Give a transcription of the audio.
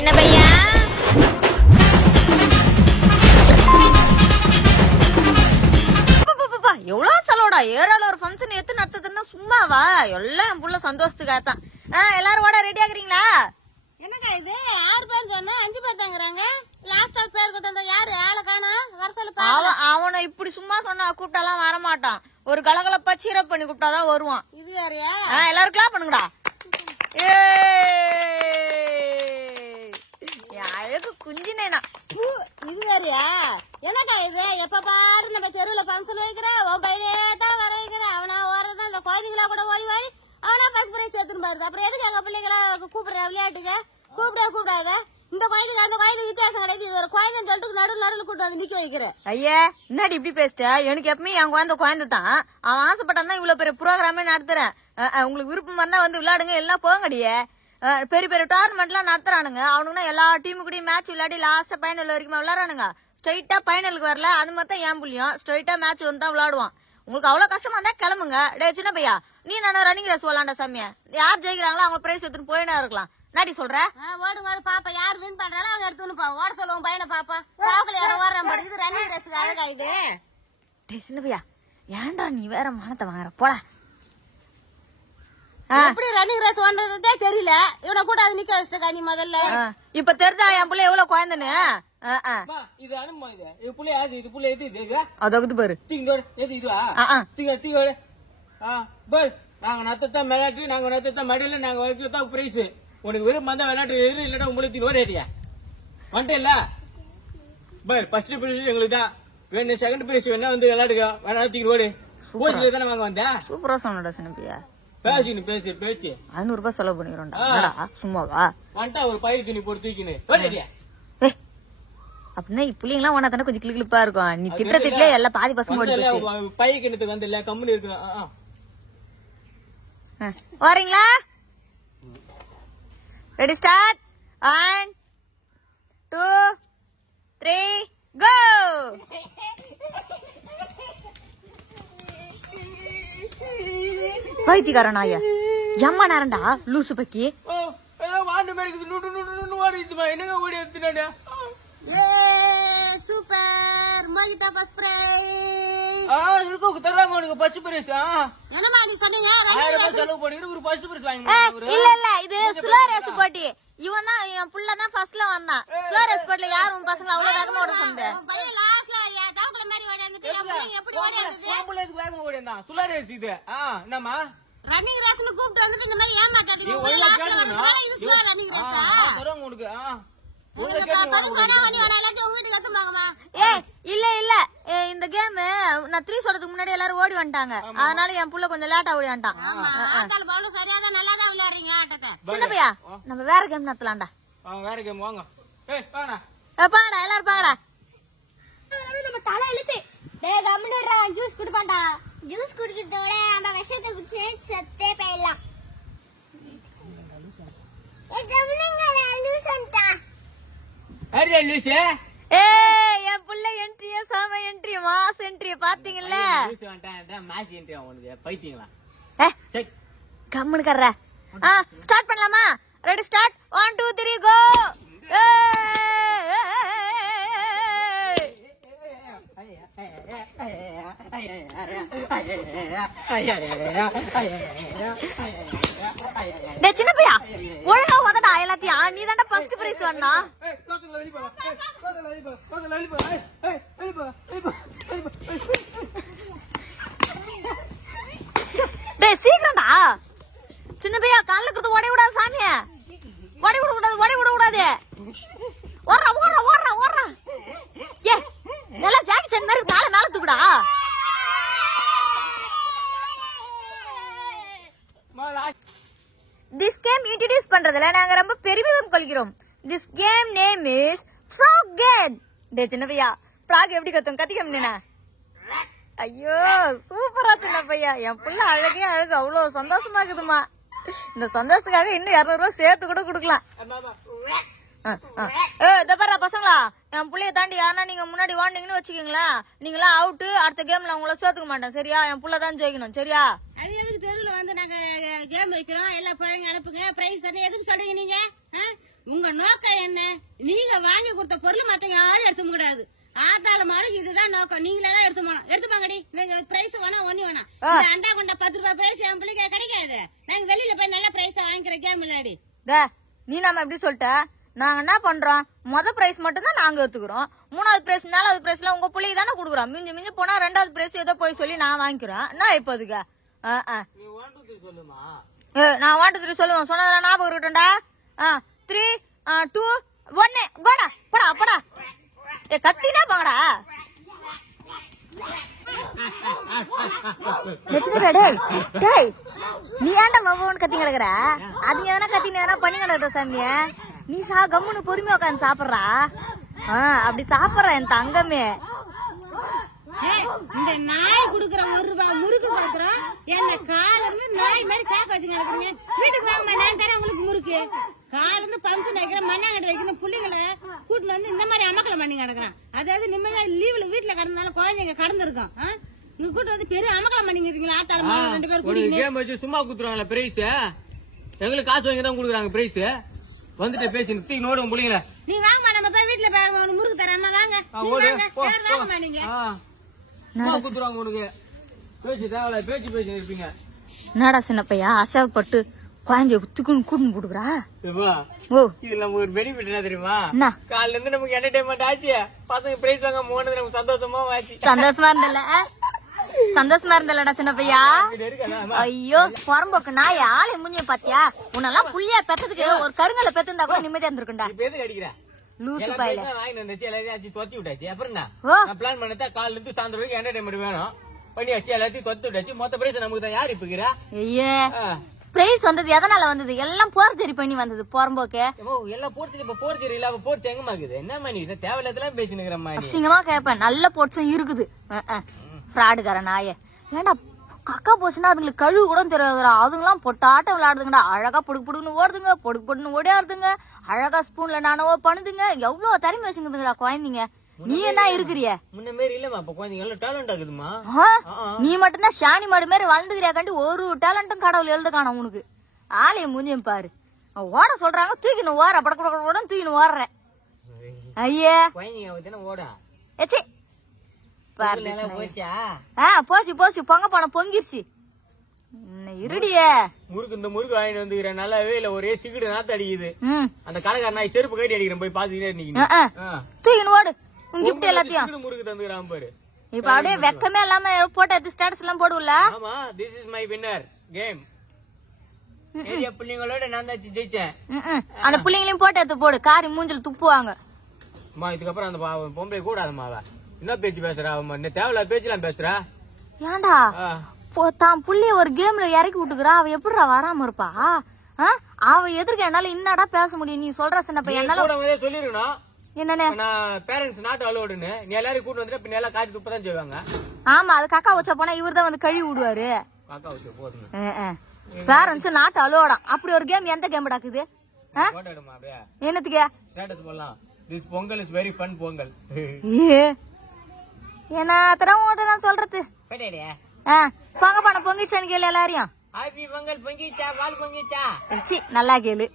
சின்ன பையா எவ்வளவு செலவுடா ஏறால ஒரு ஃபங்க்ஷன் எத்து நடத்துதுன்னா சும்மாவா எல்லாம் என் புள்ள சந்தோஷத்துக்காகத்தான் எல்லாரும் வாடா ரெடி ஆகுறீங்களா என்னக்கா இது 6 பேர் சொன்னா 5 பேர் தாங்கறாங்க லாஸ்டா பேர் கொண்டு யாரு ஆளை காணா வரசல அவனை இப்படி சும்மா சொன்னா கூப்பிட்டாலாம் வர மாட்டான் ஒரு கலகலப்பா சீரப் பண்ணி கூப்பிட்டாதான் வருவான் இது வேறயா எல்லாரும் கிளாப் பண்ணுங்கடா அழகு குஞ்சினேனா இது வேறயா என்னக்கா இது எப்ப பாரு நம்ம தெருவுல ஃபங்க்ஷன் வைக்கிற உன் பையனே தான் வர வைக்கிற அவனா ஓரதான் இந்த குழந்தைங்களா கூட ஓடி ஓடி அவனா பஸ் பிரைஸ் எடுத்துன்னு பாருது அப்புறம் எதுக்கு எங்க பிள்ளைங்களா கூப்பிடுற விளையாட்டுக்கு கூப்பிடாத இந்த குழந்தைங்க அந்த குழந்தை வித்தியாசம் கிடையாது இது ஒரு குழந்தை சொல்லிட்டு நடுவில் கூட்டு வந்து நிக்க வைக்கிறேன் ஐயா என்னடி இப்படி பேசிட்ட எனக்கு எப்பவுமே என் குழந்தை தான் அவன் ஆசைப்பட்டான் தான் இவ்வளவு பெரிய ப்ரோக்ராமே நடத்துறேன் உங்களுக்கு விருப்பம் இருந்தா வந்து விளையாடுங்க எல்லாம் போங்கடியே பெரிய பெரிய டோர்னமெண்ட் எல்லாம் நடத்துறானுங்க அவனுக்குன்னா எல்லா டீமு கூடயும் மேட்ச் விளையாடி லாஸ்டா பைனல் வரைக்கும் விளையாடுறானுங்க ஸ்ட்ரைட்டா பைனலுக்கு வரல அது மாதிரி தான் ஏன் புள்ளியும் ஸ்ட்ரைட்டா மேட்ச் வந்து தான் விளையாடுவான் உங்களுக்கு அவ்வளவு கஷ்டமா இருந்தா கிளம்புங்க டே சின்ன பையா நீ நானும் ரன்னிங் ரேஸ் விளாண்ட சாமியா யார் ஜெயிக்கிறாங்களோ அவங்க பிரைஸ் எடுத்துன்னு போயினா இருக்கலாம் நாடி சொல்ற ஓடு பாப்பா யார் வின் பண்றாலும் அவங்க எடுத்துன்னு ஓட சொல்லுவோம் பையனை பாப்பா சாவுக்குள்ள யாரும் ஓடுறான் இது ரன்னிங் ரேஸுக்கு அழகா இது டே சின்ன பையா ஏன்டா நீ வேற மானத்தை வாங்குற போடா எப்படி ரன்னிங் ரேஸ் ஓடுறதே தெரியல இவனை கூட அது நிக்க வச்சுட்டா நீ முதல்ல இப்ப தெரிஞ்சா என் பிள்ளை எவ்வளவு குழந்தைன்னு இது அனுமா இது புள்ள யாது இது புள்ள எது இது அதாவது பாரு திங்கோடு எது இதுவா திங்கோடு பாரு நாங்க நத்தத்தான் விளையாட்டு நாங்க நத்தத்தான் மடியில நாங்க வைக்கத்தான் பிரைஸ் உனக்கு வெறும் மந்த விளையாட்டு இல்லடா உங்களுக்கு ஓடியா வந்துட்டே இல்ல பாரு ஃபர்ஸ்ட் பிரைஸ் எங்களுக்கு தான் வேணும் செகண்ட் பிரைஸ் வேணா வந்து விளையாடுங்க வேணா தூக்கி ஓடு ஓடில தானே வாங்க வந்தேன் சூப்பரா சொன்னடா சின்னப்பியா பேச்சு 500 ரூபாய் செலவு பண்ணிக்கிறோம்டா சும்மாவா வந்துட்டா ஒரு பயிர் துணி போட்டு தூக்கினு ஓடியா அப்படின்னா புள்ளிங்கெல்லாம் ஒன்னா தானே கொஞ்சம் கிளிப்பா இருக்கும் நீ திட்டத்திலே எல்லாம் பாதி பசங்க பைய கிணத்துக்கு வந்து இல்ல கம்பெனி இருக்கு வரீங்களா ரெடி ஸ்டார்ட் 1 2 3 கோ பைத்தியக்காரன் ஆயா எம்மா நேரம்டா லூசு பக்கி வாண்டு மாதிரி என்னங்க ஓடி எடுத்துனாடா சூப்பர் மோகிதா பஸ் பிரைஸ் இருக்கு தர்றாங்க உனக்கு பச்சை பிரைஸ் என்னமா நீ சொன்னீங்க 1000 ரூபாய் செலவு பண்ணி ஒரு பச்சை பிரைஸ் வாங்கி இல்ல இது ஸ்லோ ரேஸ் போட்டி இவன் தான் என் புள்ள தான் ஃபர்ஸ்ட்ல வந்தான் ஸ்லோ ரேஸ் போட்டில யார் உன் பசங்க அவ்வளவு வேகமா ஓட சொன்னது பையன் லாஸ்ட்ல தவக்கல மாதிரி ஓடி வந்துட்டு என் புள்ள எப்படி ஓடி வந்தது என் புள்ள எதுக்கு வேகமா ஓடி வந்தான் ஸ்லோ ரேஸ் இது என்னமா ரன்னிங் ரேஸ்னு கூப்பிட்டு வந்துட்டு இந்த மாதிரி ஏமாத்தாதீங்க உங்க லாஸ்ட்ல வரதுனால இது ஸ்லோ ரன்னிங் ரேஸா தரங்க உனக்கு இல்ல இந்த கேம் நான் 3 சொல்றதுக்கு முன்னாடி எல்லாரும் ஓடி வந்துட்டாங்க அதனால என் புள்ள கொஞ்சம் லேட்டா ஓடி வந்துட்டான் சின்ன பையா நம்ம வேற கேம் நடத்தலாம்டா வேற கேம் வாங்க பாடா எல்லாரும் பாடா நம்ம தலை இழுத்து ஜூஸ் குடுப்பாண்டா ஜூஸ் குடிக்கிறதோட அந்த விஷயத்தை குடிச்சு செத்தே போயிடலாம் என் புள்ள என்ட்ரியா சாம என்ட்ரி மாஸ் என்ட்ரி பாத்தீங்கல்ல பைத்தியங்களா கம்முனு கர்ற ஸ்டார்ட் பண்ணலாமா ரெடி ஸ்டார்ட் 1 2 3 கோ சின்ன பையா ஒழுங்கா உதடா எல்லாத்தையும் நீ தாண்டா ஃபர்ஸ்ட் பிரைஸ் வரனா சீக்கிரம்டா சின்ன பையா கால கொடுத்து ஓட விடாது சாமிய ஓட விட கூடாது ஓடுறா ஏ நல்லா ஜாக்கி சான் மாதிரி மேல தூக்குடா This game introduce பண்றதுல நாங்க ரொம்ப பெருமிதம் கொள்கிறோம். This game name is Frog Game. டே சின்ன பையா ஃப்ராக் எப்படி கத்திக்கம்னா ஐயோ சூப்பரா சின்ன பையா என் புள்ள அழகே அழகு அவ்வளவு சந்தோஷமா இருக்குதுமா இந்த சந்தோஷத்துக்காக இன்னும் 200 ரூபாய் சேர்த்து கூட குடுக்கலாம் பசங்களா என் புள்ளைய தாண்டி யாருன்னா நீங்க முன்னாடி வாண்டிங்கன்னு வச்சுக்கீங்களா நீங்களா அவுட்டு அடுத்த கேம்ல உங்களை சேர்த்துக்க மாட்டேன் சரியா என் புள்ள தான் ஜெயிக்கணும் சரியா அது எதுக்கு தெருவுல வந்து நாங்க கேம் வைக்கிறோம் எல்லா பிள்ளைங்க அனுப்புங்க பிரைஸ் தானே எதுக்கு சொல்றீங்க நீங்க உங்க நோக்கம் என்ன? நீங்க வாங்கி கொடுத்த பொருள் மத்த யாரும் எடுத்து கூடாது. ஆத்தாள மாடு இதுதான் நோக்கம். நீங்களே தான் எடுத்து போனோம். எடுத்துப்பாங்கடி. நீங்க பிரைஸ் வேணா ஒண்ணு வேணாம். அண்டா கொண்ட 10 ரூபாய் பிரைஸ் என் பிள்ளைக்கு கிடைக்காது. நாங்க வெளியில போய் நல்ல பிரைஸ் வாங்கிக்கிற கேம் விளையாடி. நீ நம்ம எப்படி சொல்லிட்ட? நாங்க என்ன பண்றோம்? பிரைஸ் மட்டும் தான் நாங்க எடுத்துக்கிறோம். 3வது பிரைஸ் 4வது பிரைஸ்ல உங்க பிள்ளைக்கு தானே குடுக்குறோம். மிஞ்சி மிஞ்சி போனா 2வது பிரைஸ் ஏதோ போய் சொல்லி நான் வாங்கிக்கிறேன். என்ன இப்ப அதுக்கு? நான் 1 2 3 சொல்லுவேன். சொன்னதெல்லாம் ஞாபகம் இருக்கட்டும்டா. 3 2 1 போடா போடா போடா. கத்தினா பாங்கடா. நீ ஏன்டா மகன் கத்தி கிடக்குற? அது எதனா கத்தி எதனா பண்ணி கிடக்குற சாமிய. நீ கம்முன்னு பொறுமையா உட்காந்து சாப்பிடுறா. அப்படி சாப்பிடுற என் தங்கமே. இந்த நாய் குடுக்கற 1 ரூபாய் முறுக்கு பாக்குறோம். என்ன கால இருந்து நாய் மாதிரி காக்க வச்சு நடக்குறீங்க. வீட்டுக்கு வாங்க, நான் தரேன் உங்களுக்கு முறுக்கு. கால இருந்து பம்சன் வைக்கிற மண்ணாங்கட்டு வைக்கிற புள்ளைங்களை கூட்டிட்டு வந்து இந்த மாதிரி அமக்கலம் பண்ணி கிடக்குறான். அதாவது நிம்மதியா லீவ்ல வீட்டுல கடந்தாலும் குழந்தைங்க கடந்திருக்கோம். நீங்க கூட்டு வந்து பெரிய அமக்கலம் பண்ணிக்கிறீங்களா? ஆத்தாரமா 2 பேரும் கேம் வச்சு சும்மா குடுத்துறாங்களா பிரைஸ்? எங்களுக்கு காசு வாங்கி தான் குடுக்குறாங்க பிரைஸ். வந்துட்டு பேசி தூக்கி நோடு புள்ளைங்கள. நீ வாங்க, நம்ம போய் வீட்டுல போய் முறுக்கு தரேன். அம்மா வாங்க, வாங்க நீங்க. குடுத்துறாங்க உனக்கு. பேச்சு தேவையில்ல, பேச்சு பேசி இருப்பீங்க. என்னடா சின்ன பையா அசைப்பட்டு குழந்தைய தூக்குன்னு கூட்டின்னு போடுறா? இதுல நமக்கு ஒரு பெனிஃபிட் என்ன தெரியுமா? காலைல இருந்து நமக்கு என்டர்டைன்மெண்ட் ஆச்சு. பசங்க பிரைஸ் வாங்க போனது நமக்கு சந்தோஷமா ஆச்சு. சந்தோஷமா இருந்தல்லடா சின்ன பையா. ஐயோ புறம்போக்கு நாய் ஆளை மூஞ்சிய பாத்தியா? உன்னெல்லாம் புள்ளியா பெத்ததுக்கு ஒரு கருங்கலை பெத்திருந்தா கூட நிம்மதியா இருந்திருக்குண்டா. எதுக்கு அடிக்கிற? லூசு பாயில வாங்கி வந்துச்சு, எல்லாத்தையும் தொத்தி விட்டாச்சு. அப்புறம் பிளான் பண்ணதா காலைல இருந்து சாயந்தரம் வரைக்கும் என்டர்டைன்மெண்ட் வேணும் பண்ணியாச்சு. எல்லாத்தையும் தொத்தி விட்டாச்சு. மொத்த பிரைஸ் நமக்கு தான். யாரு இப்ப ஐயே பிரைஸ் வந்தது எதனால வந்தது? எல்லாம் போர்ஜரி பண்ணி வந்தது புறம்போக்கு. எல்லாம் போர்ச்சரி. இப்ப போர்ச்சரி இல்ல, போர்ச்சு எங்கமா இருக்குது? என்ன மணி தேவையில்லாதெல்லாம் பேசினுக்கிறம்மா. அசிங்கமா கேப்பேன். நல்ல போர்ச்சும் இருக்குது. ஃப்ராடுக்கார நாய. ஏன்டா கக்கா போச்சுன்னா அதுங்களுக்கு கழுவு கூட தெரியாதுடா. அதுங்கெல்லாம் பொட்டாட்டம் விளையாடுதுங்கடா. அழகா பொடுக்கு பொடுக்குன்னு ஓடுதுங்க, பொடுக்கு பொடுன்னு ஓடியாடுதுங்க. அழகா ஸ்பூன்ல நானவோ பண்ணுதுங்க. எவ்வளவு திறமை வச்சுங்குதுங்களா குழந்தைங்க. நீ என்ன இருக்கிறிய? முன்ன மாரி இல்லமா இப்ப குழந்தைங்க எல்லாம் டேலண்ட் ஆகுதுமா. நீ மட்டும்தான் ஷானி மாடு மாதிரி வளர்ந்துக்கிறியா கண்டி ஒரு டேலண்ட்டும் கடவுள் எழுத காணும் உனக்கு. ஆளைய மூஞ்சியும் பாரு. ஓட சொல்றாங்க தூக்கின்னு ஓடுற படக்கூட தூக்கின்னு ஓடுற. ஐயே குழந்தைங்க ஓட ஏச்சி போச்சு போச்சு பொங்க போன பொங்கிருச்சு. இருடிய முறுக்கு இந்த முறுக்கு வாங்கிட்டு வந்துக்கிறேன். நல்லாவே இல்ல, ஒரே சிகிடு நாத்து அடிக்குது. அந்த கடைக்கார நாய் செருப்பு கட்டி அடிக்கிறேன். போய் பாத்துக்கிட்டே தூக்கின்னு ஓடு. கிஃப்ட் எல்லாத்தையும் முறுக்கு தந்துக்கிறான் பாரு. இப்ப அப்படியே வெக்கமே இல்லாம போட்டோ எடுத்து ஸ்டேட்டஸ் எல்லாம் போடுவல. ஆமா, this is my winner game. Area பிள்ளைங்களோட நான் தான் ஜெயிச்சேன். அந்த பிள்ளைங்களையும் போட்டோ எடுத்து போடு. காரி மூஞ்சில துப்புவாங்க. இதுக்கப்புறம் அந்த பொம்பளை கூடாதுமா. என்ன பேச்சு பேசுறா? தேவையில்ல பேச்சுலாம் பேசுறா. ஏன்டா தான் புள்ளைய ஒரு கேம்ல இறக்கி விட்டுக்கிறா? அவ எப்படிடா வராம இருப்பா? அவ எதிர்க்க என்னால என்னடா பேச முடியும்? நீ சொல்ற சின்ன பையன் என்னால சொல்லிருக்கணும். என்னன்னு பேரண்ட்ஸ் நாட் அலோடுன்னு. நீ எல்லாரும் கூட்டு வந்துட்டு பின்ன எல்லாம் காய்ச்சி துப்பதான் செய்வாங்க. ஆமா, அது காக்கா வச்சா போனா இவர்தான் வந்து கழுவி விடுவாரு. காக்கா வச்ச போதுங்க. பேரண்ட்ஸ் நாட் அலோடா. அப்படி ஒரு கேம் எந்த கேம் டாக்குது? என்னத்துக்கு ஸ்டேட்டஸ் போடலாம். This Pongal is very fun Pongal. என்ன தரம் ஓட சொல்றது? பொங்க பண்ண பொங்கிச்சான்னு கேளு எல்லாரையும். ஹாப்பி பொங்கல் பொங்கிச்சா, பால் பொங்கிச்சா. நல்லா கேளு.